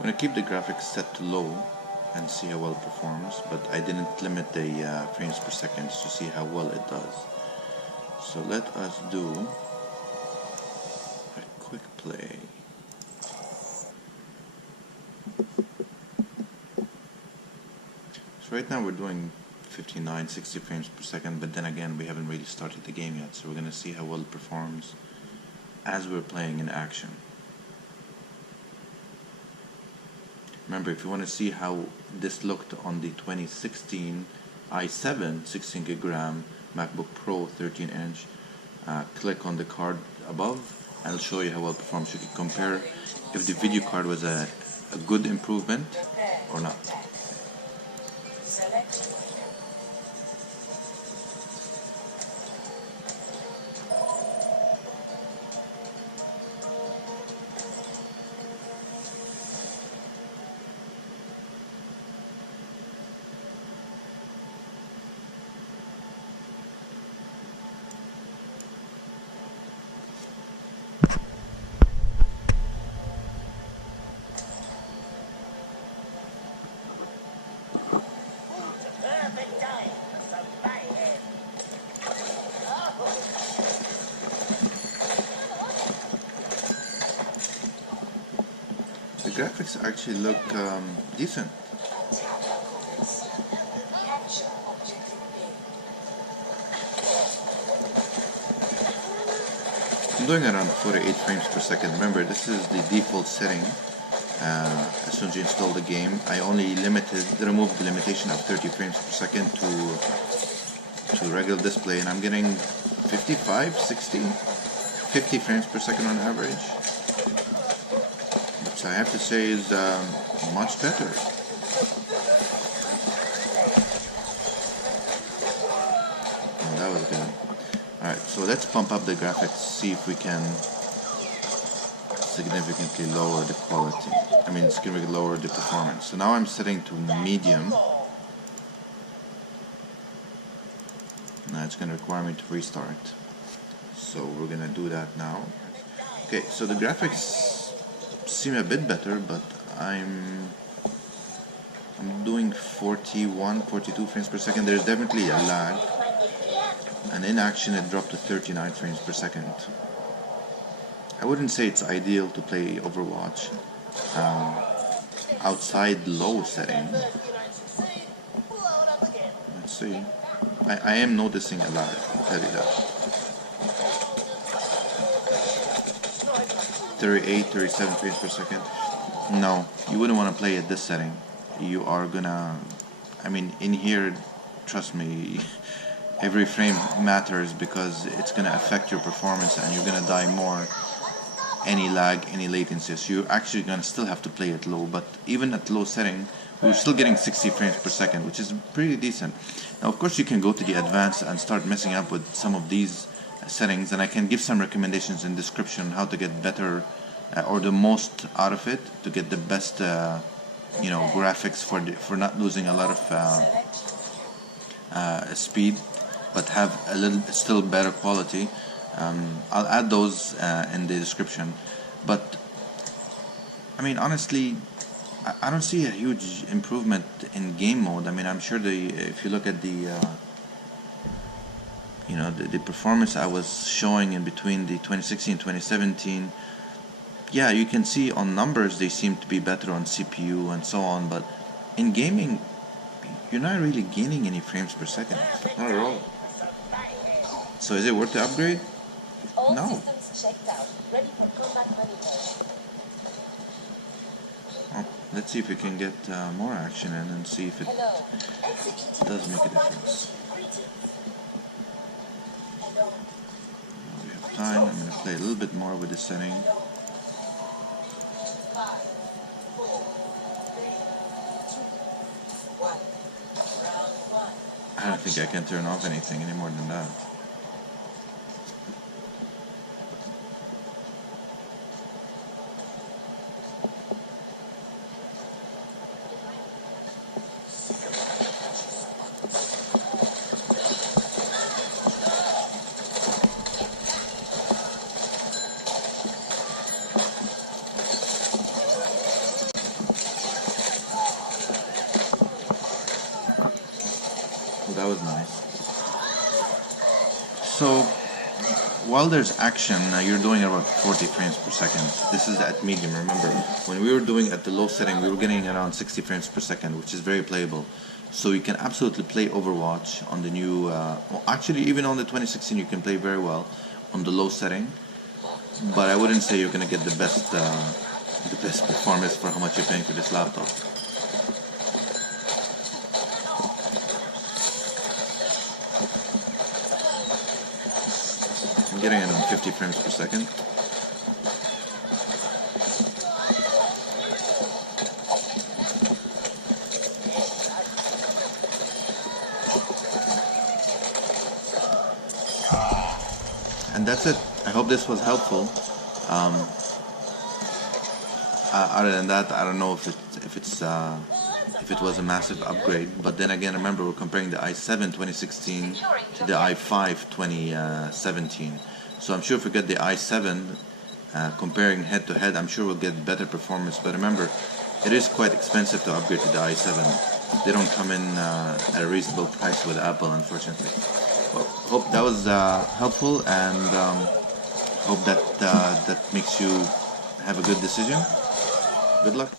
I'm going to keep the graphics set to low and see how well it performs, but I didn't limit the frames per second to see how well it does. So let us do a quick play. So right now we're doing 59, 60 frames per second, but then again we haven't really started the game yet, so we're going to see how well it performs as we're playing in action. Remember, if you want to see how this looked on the 2016 i7 16 gig RAM MacBook Pro 13-inch, click on the card above and I'll show you how well it performs. You can compare if the video card was a good improvement or not. The graphics actually look decent. I'm doing around 48 frames per second. Remember, this is the default setting. As soon as you install the game, I only removed the limitation of 30 frames per second to regular display, and I'm getting 55, 60, 50 frames per second on average. Which I have to say is much better. Oh, that was good. Alright, so let's pump up the graphics, see if we can significantly lower the quality. I mean, significantly lower the performance. So now I'm setting to medium. Now it's going to require me to restart. So we're going to do that now. Okay, so the graphics seem a bit better, but I'm doing 41, 42 frames per second. There's definitely a lag, and in action it dropped to 39 frames per second. I wouldn't say it's ideal to play Overwatch outside low setting. Let's see. I am noticing a lag, I'll tell you that. 38, 37 frames per second. No, you wouldn't want to play at this setting. You are gonna, I mean, in here, trust me, every frame matters because it's gonna affect your performance and you're gonna die more. Any lag, any latency. So you're actually gonna still have to play it low, but even at low setting, we're still getting 60 frames per second, which is pretty decent. Now, of course, you can go to the advanced and start messing up with some of these settings, and I can give some recommendations in description how to get better or the most out of it to get the best graphics for not losing a lot of speed but have a little still better quality. I'll add those in the description, but I mean, honestly, I don't see a huge improvement in game mode. I mean, I'm sure if you look at the the performance I was showing in between the 2016 and 2017, yeah, you can see on numbers they seem to be better on CPU and so on, but in gaming you're not really gaining any frames per second, not at all. So is it worth the upgrade? No. Well, let's see if we can get more action in and see if it does make a difference. We have time. I'm going to play a little bit more with the setting. I don't think I can turn off anything any more than that. that was nice. So while there's action, you're doing about 40 frames per second. This is at medium. Remember, when we were doing at the low setting, we were getting around 60 frames per second, which is very playable. So you can absolutely play Overwatch on the new, well, actually even on the 2016 you can play very well on the low setting. But I wouldn't say you're gonna get the best performance for how much you're paying for this laptop. I'm getting it on 50 frames per second. And that's it. I hope this was helpful. Other than that, I don't know if it was a massive upgrade. But then again, remember, we're comparing the i7 2016 to the i5 2017. So I'm sure if we get the i7, comparing head to head, I'm sure we'll get better performance. But remember, it is quite expensive to upgrade to the i7. They don't come in at a reasonable price with Apple, unfortunately. Well, hope that was helpful, and hope that that makes you have a good decision. Good luck.